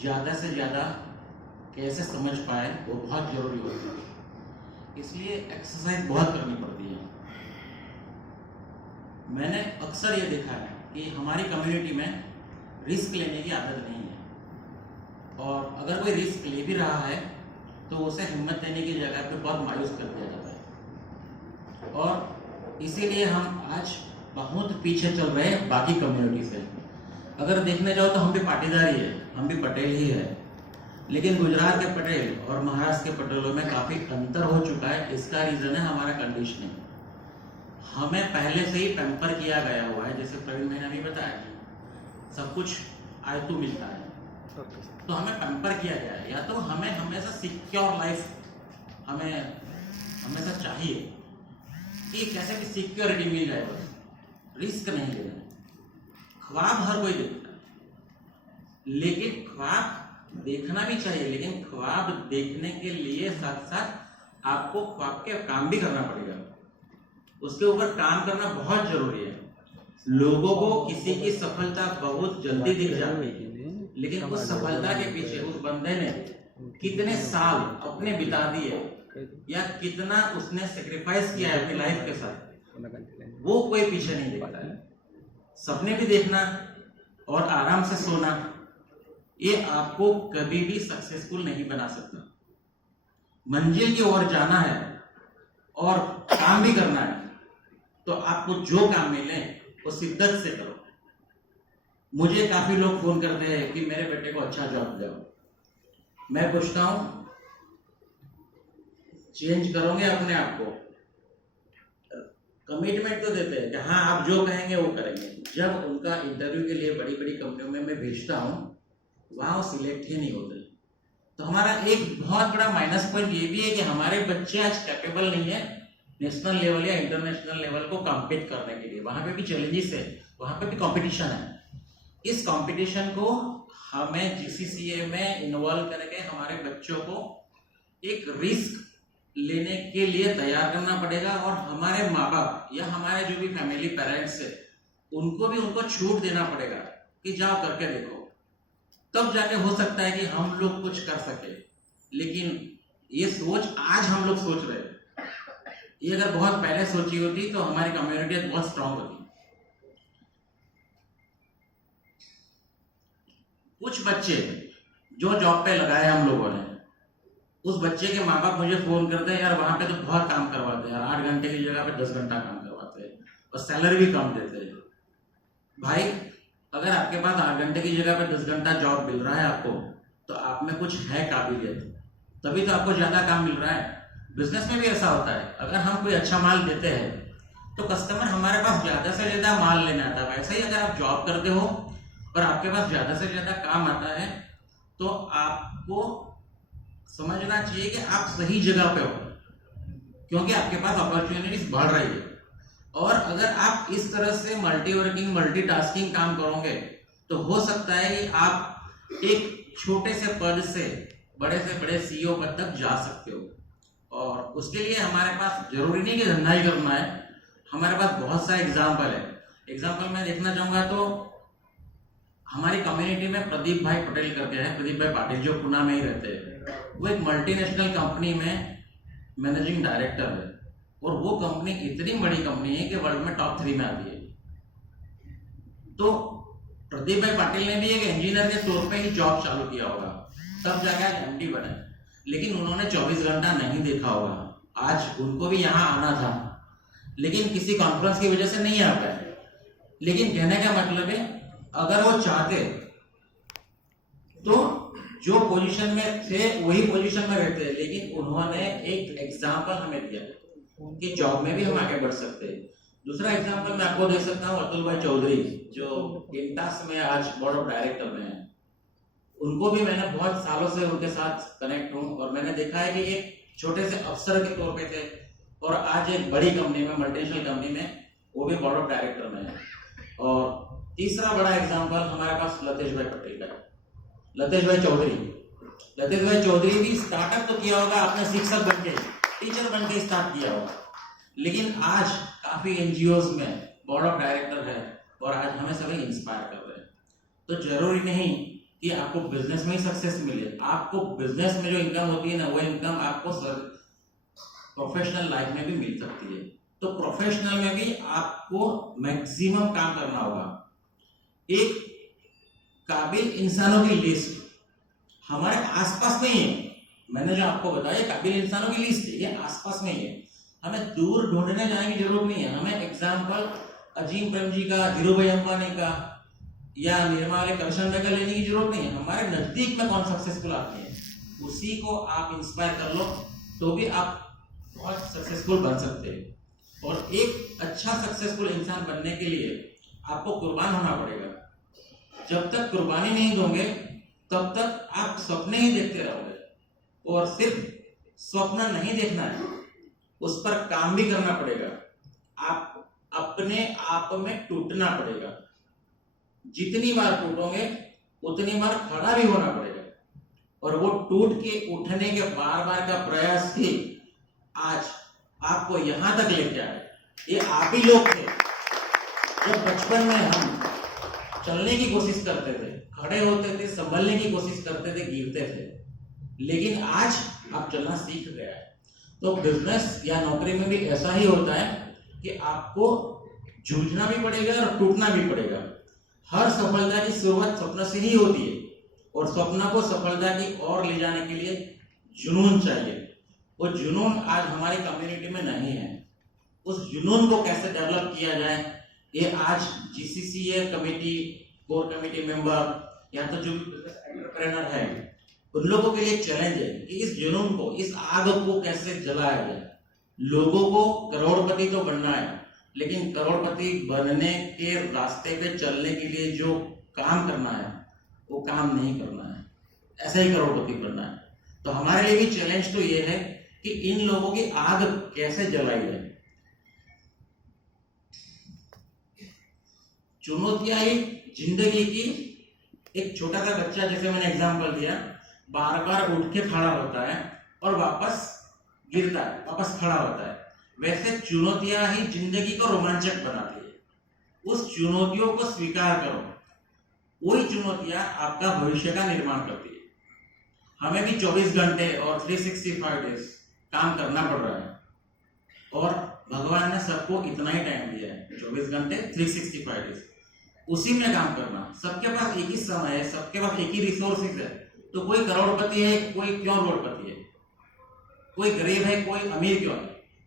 ज़्यादा से ज़्यादा कैसे समझ पाए वो बहुत ज़रूरी होती है। इसलिए एक्सरसाइज बहुत करनी पड़ती है। मैंने अक्सर ये देखा है कि हमारी कम्युनिटी में रिस्क लेने की आदत नहीं है, और अगर कोई रिस्क ले भी रहा है तो उसे हिम्मत देने की जगह पे बहुत मायूस कर दिया जाता है, और इसीलिए हम आज बहुत पीछे चल रहे हैं बाकी कम्युनिटी से। अगर देखने जाओ तो हम भी पाटीदार ही है, हम भी पटेल ही है, लेकिन गुजरात के पटेल और महाराष्ट्र के पटेलों में काफ़ी अंतर हो चुका है। इसका रीज़न है हमारा कंडीशनिंग। हमें पहले से ही पैम्पर किया गया हुआ है, जैसे प्रवीण मैंने अभी बताया सब कुछ आयतु मिलता है, तो हमें पैम्पर किया गया है। या तो हमें हमेशा सिक्योर लाइफ हमें हमेशा चाहिए कि कैसे भी सिक्योरिटी मिल जाए, बस रिस्क नहीं लेना है। ख्वाब हर कोई देखता है, लेकिन ख्वाब देखना भी चाहिए, लेकिन ख्वाब देखने के लिए साथ साथ आपको ख्वाब के काम भी करना पड़ेगा। उसके ऊपर काम करना बहुत जरूरी है। लोगों को किसी की सफलता बहुत जल्दी दिख जाती है, लेकिन उस सफलता के पीछे उस बंदे ने कितने साल अपने बिता दिए या कितना उसने सेक्रीफाइस किया है अपनी लाइफ के साथ, वो कोई पीछे नहीं देखता है। सपने भी देखना और आराम से सोना, ये आपको कभी भी सक्सेसफुल नहीं बना सकता। मंजिल की ओर जाना है और काम भी करना है, तो आपको जो काम मिले वो शिद्दत से करो। मुझे काफी लोग फोन करते हैं कि मेरे बेटे को अच्छा जॉब दो। मैं पूछता हूं, चेंज करोगे अपने आप को? कमिटमेंट तो देते हैं कि हाँ आप जो कहेंगे वो करेंगे। जब उनका इंटरव्यू के लिए बड़ी बड़ी कंपनियों में मैं भेजता हूँ, वहां वो सिलेक्ट ही नहीं होते। तो हमारा एक बहुत बड़ा माइनस पॉइंट ये भी है कि हमारे बच्चे आज कैपेबल नहीं है नेशनल लेवल या इंटरनेशनल लेवल को कॉम्पीट करने के लिए। वहां पे भी चैलेंजेस है, वहां पे भी कंपटीशन है। इस कंपटीशन को हमें जीसीसीए में इन्वॉल्व करके हमारे बच्चों को एक रिस्क लेने के लिए तैयार करना पड़ेगा, और हमारे माँ बाप या हमारे जो भी फैमिली पेरेंट्स है उनको भी उनको छूट देना पड़ेगा कि जाओ करके देखो, तब जाके हो सकता है कि हम लोग कुछ कर सके। लेकिन ये सोच आज हम लोग सोच रहे हैं, ये अगर बहुत पहले सोची होती तो हमारी कम्युनिटी बहुत स्ट्रांग होती। कुछ बच्चे जो जॉब पे लगाए हम लोगों ने, उस बच्चे के माँ बाप मुझे फोन करते हैं, यार वहां पे तो बहुत काम करवाते हैं यार, 8 घंटे की जगह पे 10 घंटा काम करवाते हैं और सैलरी भी कम देते हैं। भाई अगर आपके पास 8 घंटे की जगह पे 10 घंटा जॉब मिल रहा है आपको, तो आप में कुछ है काबिलियत, तभी तो आपको ज्यादा काम मिल रहा है। बिजनेस में भी ऐसा होता है, अगर हम कोई अच्छा माल देते हैं तो कस्टमर हमारे पास ज्यादा से ज्यादा माल लेने आता है। वैसे ही अगर आप जॉब करते हो और आपके पास ज्यादा से ज्यादा काम आता है, तो आपको समझना चाहिए कि आप सही जगह पे हो, क्योंकि आपके पास अपॉर्चुनिटीज बढ़ रही है। और अगर आप इस तरह से मल्टीवर्किंग मल्टीटास्किंग काम करोगे तो हो सकता है कि आप एक छोटे से पद से बड़े सीईओ पद तक जा सकते हो। और उसके लिए हमारे पास जरूरी नहीं कि धंधा ही करना है, हमारे पास बहुत सारे एग्जाम्पल है। एग्जाम्पल मैं देखना चाहूंगा तो हमारी कम्युनिटी में प्रदीप भाई पटेल करके हैं, प्रदीप भाई पाटिल, जो पुणे में ही रहते हैं। वो एक मल्टीनेशनल कंपनी में मैनेजिंग डायरेक्टर है, और वो कंपनी इतनी बड़ी कंपनी है कि वर्ल्ड में टॉप 3 में आती है। तो प्रदीप भाई पाटिल ने भी एक इंजीनियर के तौर पे ही जॉब चालू किया होगा, तब जाकर एमडी बने, लेकिन उन्होंने 24 घंटा नहीं देखा होगा। आज उनको भी यहाँ आना था, लेकिन किसी कॉन्फ्रेंस की वजह से नहीं आ पाए। लेकिन कहने का मतलब है, अगर वो चाहते तो जो पोजीशन में थे वही पोजीशन में रहते हैं। लेकिन उन्होंने एक एग्जाम्पल हमें दिया कि जॉब में भी हम आगे बढ़ सकते हैं। दूसरा एग्जाम्पल मैं आपको दे सकता हूँ, अतुल भाई चौधरी, जो इंटास में आज बोर्ड ऑफ डायरेक्टर में है। उनको भी मैंने बहुत सालों से उनके साथ कनेक्ट हूँ, और मैंने देखा है कि एक छोटे से अफसर के तौर पे थे और आज एक बड़ी कंपनी में, मल्टीनेशनल कंपनी में, वो भी बोर्ड ऑफ डायरेक्टर में है। और तीसरा बड़ा एग्जाम्पल हमारे पास लतेश भाई पटेल का है, लतेश भाई चौधरी। लतेश भाई चौधरी भी स्टार्टअप तो किया होगा, आपने शिक्षक बन के, टीचर बन के स्टार्ट किया होगा, लेकिन आज काफी एनजीओज में बोर्ड ऑफ डायरेक्टर है और आज हमें सभी इंस्पायर कर रहे हैं। तो जरूरी नहीं कि आपको बिजनेस में ही सक्सेस मिले। आपको बिजनेस में जो इनकम होती है ना, वो इनकम आपको प्रोफेशनल लाइफ में भी मिल सकती है। तो प्रोफेशनल में भी आपको मैक्सिमम काम करना होगा। एक काबिल इंसानों की लिस्ट हमारे आसपास में ही है। मैंने जो आपको बताया काबिल इंसानों की लिस्ट ये आसपास में ही है। हमें दूर ढूंढने जाने की जरूरत नहीं है। हमें एग्जाम्पल अजीम प्रेम जी का, धीरू भाई अंबानी का या निर्मा वाले कृष्ण का लेने की जरूरत नहीं है। हमारे नजदीक में कौन सक्सेसफुल आदमी है, उसी को आप इंस्पायर कर लो तो भी आप बहुत सक्सेसफुल बन सकते हैं। और एक अच्छा सक्सेसफुल इंसान बनने के लिए आपको कुर्बान होना पड़ेगा। जब तक कुर्बानी नहीं दोगे तब तक आप सपने ही देखते रहोगे। और सिर्फ स्वप्न नहीं देखना है, उस पर काम भी करना पड़ेगा। आप अपने आप में टूटना पड़ेगा। जितनी बार टूटोगे उतनी बार खड़ा भी होना पड़ेगा। और वो टूट के उठने के बार बार का प्रयास ही आज आपको यहां तक लेके आए। ये आप ही लोग थे जब बचपन में हम चलने की कोशिश करते थे, खड़े होते थे, संभलने की कोशिश करते थे, गिरते थे, लेकिन आज आप चलना सीख गया है। तो बिजनेस या नौकरी में भी ऐसा ही होता है कि आपको जूझना भी पड़ेगा और टूटना भी पड़ेगा। हर सफलता की शुरुआत स्वप्न से ही होती है और स्वप्न को सफलता की ओर ले जाने के लिए जुनून चाहिए। वो जुनून आज हमारी कम्युनिटी में नहीं है। उस जुनून को कैसे डेवलप किया जाए, ये आज जीसीसीए कमेटी, कोर कमेटी मेंबर या तो जो एंटरप्रेन्योर है उन लोगों के लिए चैलेंज है कि इस जुनून को, इस आग को कैसे जलाया जाए। लोगों को करोड़पति तो बनना है, लेकिन करोड़पति बनने के रास्ते पे चलने के लिए जो काम करना है वो काम नहीं करना है, ऐसे ही करोड़पति बनना है। तो हमारे लिए भी चैलेंज तो ये है कि इन लोगों की आग कैसे जलाई जाए। चुनौतियां ही जिंदगी की। एक छोटा सा बच्चा, जैसे मैंने एग्जांपल दिया, बार बार उठ के खड़ा होता है और वापस गिरता है, वापस खड़ा होता है। वैसे चुनौतियां ही जिंदगी को रोमांचक बनाती है। उस चुनौतियों को स्वीकार करो, वही चुनौतियां आपका भविष्य का निर्माण करती है। हमें भी 24 घंटे और 365 डेज काम करना पड़ रहा है और भगवान ने सबको इतना ही टाइम दिया है, 24 घंटे 365 डेज, उसी में काम करना। सबके पास एक ही समय है, सबके पास एक ही रिसोर्सेज है। तो कोई करोड़पति है, कोई क्यों करोड़पति है, कोई गरीब है, कोई अमीर क्यों है,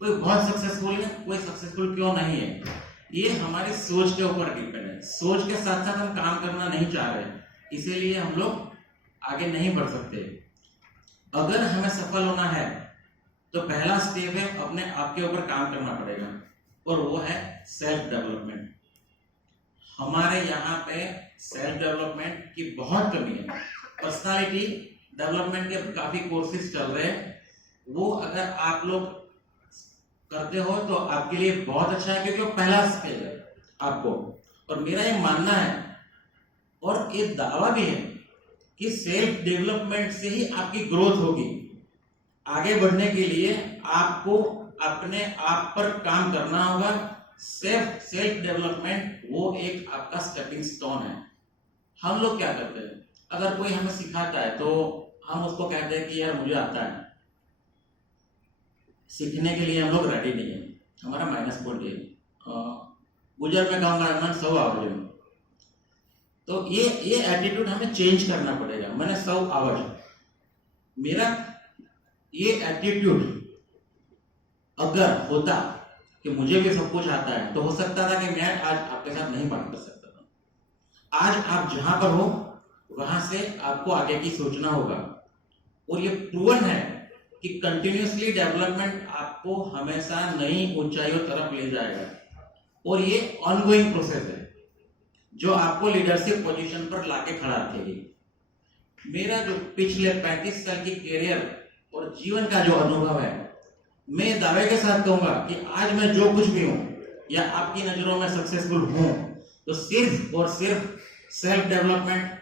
कोई बहुत सक्सेसफुल है, कोई सक्सेसफुल क्यों नहीं है। ये हमारी सोच के ऊपर डिपेंड है। सोच के साथ साथ हम काम करना नहीं चाह रहे, इसीलिए हम लोग आगे नहीं बढ़ सकते। अगर हमें सफल होना है तो पहला स्टेप है अपने आप के ऊपर काम करना पड़ेगा, और वो है सेल्फ डेवलपमेंट। हमारे यहाँ पे सेल्फ डेवलपमेंट की बहुत कमी है। पर्सनालिटी डेवलपमेंट के काफी कोर्सेज चल रहे हैं, वो अगर आप लोग करते हो तो आपके लिए बहुत अच्छा है, क्योंकि वो पहला स्टेज है आपको। और मेरा ये मानना है और ये दावा भी है कि सेल्फ डेवलपमेंट से ही आपकी ग्रोथ होगी। आगे बढ़ने के लिए आपको अपने आप पर काम करना होगा। सेल्फ डेवलपमेंट वो एक आपका स्टेपिंग स्टोन है। हम लोग क्या करते हैं, अगर कोई हमें सिखाता है तो हम उसको कहते हैं कि यार मुझे आता है। सीखने के लिए हम लोग रेडी नहीं है, हमारा माइनस पॉइंट है। गुजर में कहूंगा मैं 100 आवाज। तो ये एटीट्यूड हमें चेंज करना पड़ेगा। मैंने 100 आवाज, मेरा ये एटीट्यूड अगर होता कि मुझे भी सब कुछ आता है, तो हो सकता था कि मैं आज आपके साथ नहीं बात कर सकता था। आज आप जहां पर हो वहां से आपको आगे की सोचना होगा। और ये प्रूवन है कि कंटिन्यूसली डेवलपमेंट आपको हमेशा नई ऊंचाइयों तरफ ले जाएगा, और ये ऑनगोइंग प्रोसेस है जो आपको लीडरशिप पोजीशन पर लाके खड़ा रखेगी। मेरा जो पिछले 35 साल की कैरियर और जीवन का जो अनुभव है, मैं दावे के साथ कहूंगा कि आज मैं जो कुछ भी हूं या आपकी नजरों में सक्सेसफुल हूं, तो सिर्फ और सिर्फ सेल्फ डेवलपमेंट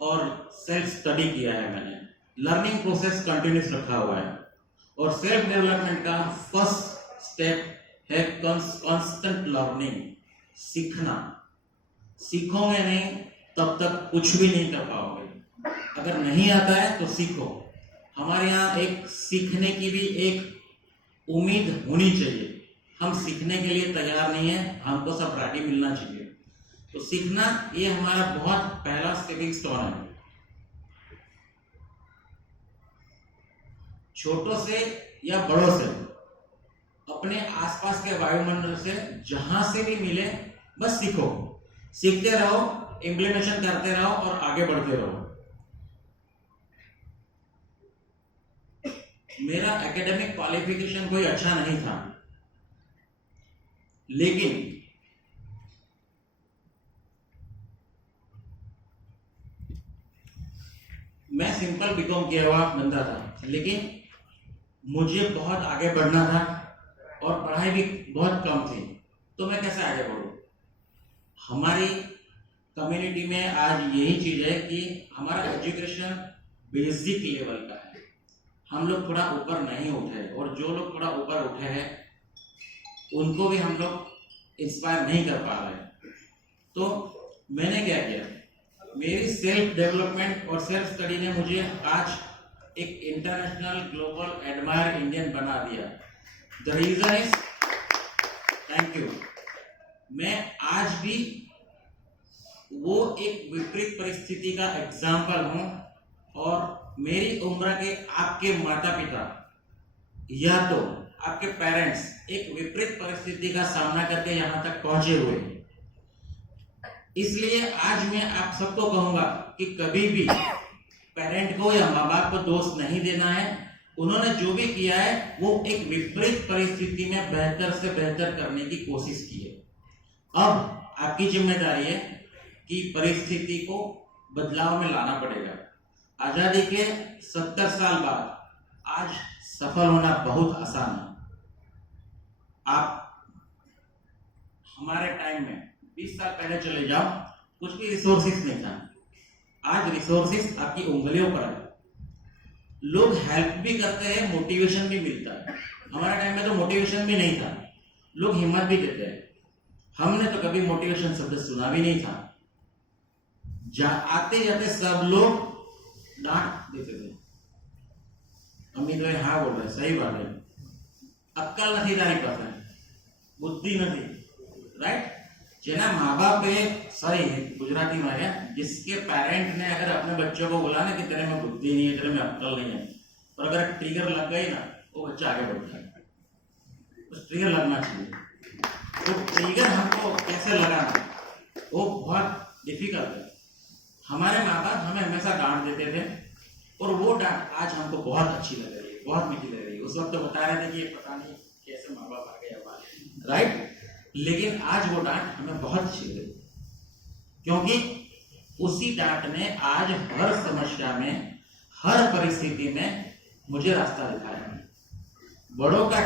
और सेल्फ स्टडी किया है मैंने। लर्निंग प्रोसेस कंटिन्यूस रखा हुआ है, और सेल्फ डेवलपमेंट का फर्स्ट स्टेप है कांस्टेंट लर्निंग, सीखना। सीखोगे नहीं तब तक कुछ भी नहीं कर पाओगे। अगर नहीं आता है तो सीखो। हमारे यहाँ एक सीखने की भी एक उम्मीद होनी चाहिए। हम सीखने के लिए तैयार नहीं है, हमको सब रेडी मिलना चाहिए। तो सीखना ये हमारा बहुत पहला स्टेपिंग स्टोन है। छोटों से या बड़ों से, अपने आसपास के वायुमंडल से जहां से भी मिले बस सीखो, सीखते रहो, इम्प्लीमेंटेशन करते रहो और आगे बढ़ते रहो। मेरा एकेडमिक क्वालिफिकेशन कोई अच्छा नहीं था, लेकिन मैं सिंपल बीकॉम किया हुआ बंदा था, लेकिन मुझे बहुत आगे बढ़ना था और पढ़ाई भी बहुत कम थी, तो मैं कैसे आगे बढ़ूं? हमारी कम्युनिटी में आज यही चीज है कि हमारा एजुकेशन बेसिक लेवल का है, हम लोग थोड़ा ऊपर नहीं उठे, और जो लोग थोड़ा ऊपर उठे हैं उनको भी हम लोग इंस्पायर नहीं कर पा रहे। तो मैंने क्या किया, मेरी सेल्फ डेवलपमेंट और सेल्फ स्टडी ने मुझे आज एक इंटरनेशनल ग्लोबल एडमायर इंडियन बना दिया। The reason is, thank you. मैं आज भी वो एक विपरीत परिस्थिति का एग्जाम्पल हूं, और मेरी उम्र के आपके माता पिता या तो आपके पेरेंट्स एक विपरीत परिस्थिति का सामना करके यहां तक पहुंचे हुए। इसलिए आज मैं आप सबको कहूंगा कि कभी भी पेरेंट को या माँ बाप को दोष नहीं देना है। उन्होंने जो भी किया है वो एक विपरीत परिस्थिति में बेहतर से बेहतर करने की कोशिश की है। अब आपकी जिम्मेदारी है कि परिस्थिति को बदलाव में लाना पड़ेगा। आजादी के 70 साल बाद आज सफल होना बहुत आसान है। आप हमारे टाइम में 20 साल पहले चले जाओ, कुछ भी रिसोर्सेस नहीं था। आज रिसोर्सेस आपकी उंगलियों पर है, लोग हेल्प भी करते हैं, मोटिवेशन भी मिलता है। हमारे टाइम में तो मोटिवेशन भी नहीं था, लोग हिम्मत भी देते हैं। हमने तो कभी मोटिवेशन शब्द सुना भी नहीं था। आते जाते सब लोग डांट देते थे। अमित भाई हाँ बोल रहे, सही बात है। अक्कल नहीं तारी पास, बुद्धि नहीं, राइट? जेना माँ बाप सही गुजराती में है, जिसके पेरेंट ने अगर अपने बच्चों को बोला ना कि तेरे में बुद्धि नहीं है, तेरे में अक्ल नहीं है, और अगर ट्रिगर लग गई ना, वो बच्चा आगे बढ़ता है। उस ट्रिगर लगना चाहिए। तो ट्रिगर हमको कैसे लगाना, वो बहुत डिफिकल्ट है। हमारे माँ बाप हमें हमेशा डांट देते थे, और वो डांट आज हमको बहुत अच्छी लग रही है, बहुत मीठी लग रही है। उस वक्त तो बता रहे थे कि पता नहीं कैसे माँ बाप आ गए हमारे, राइट? लेकिन आज वो डांट हमें बहुत अच्छी लगी, क्योंकि उसी डांट ने आज हर समस्या में, हर परिस्थिति में मुझे रास्ता दिखाया है। बड़ों का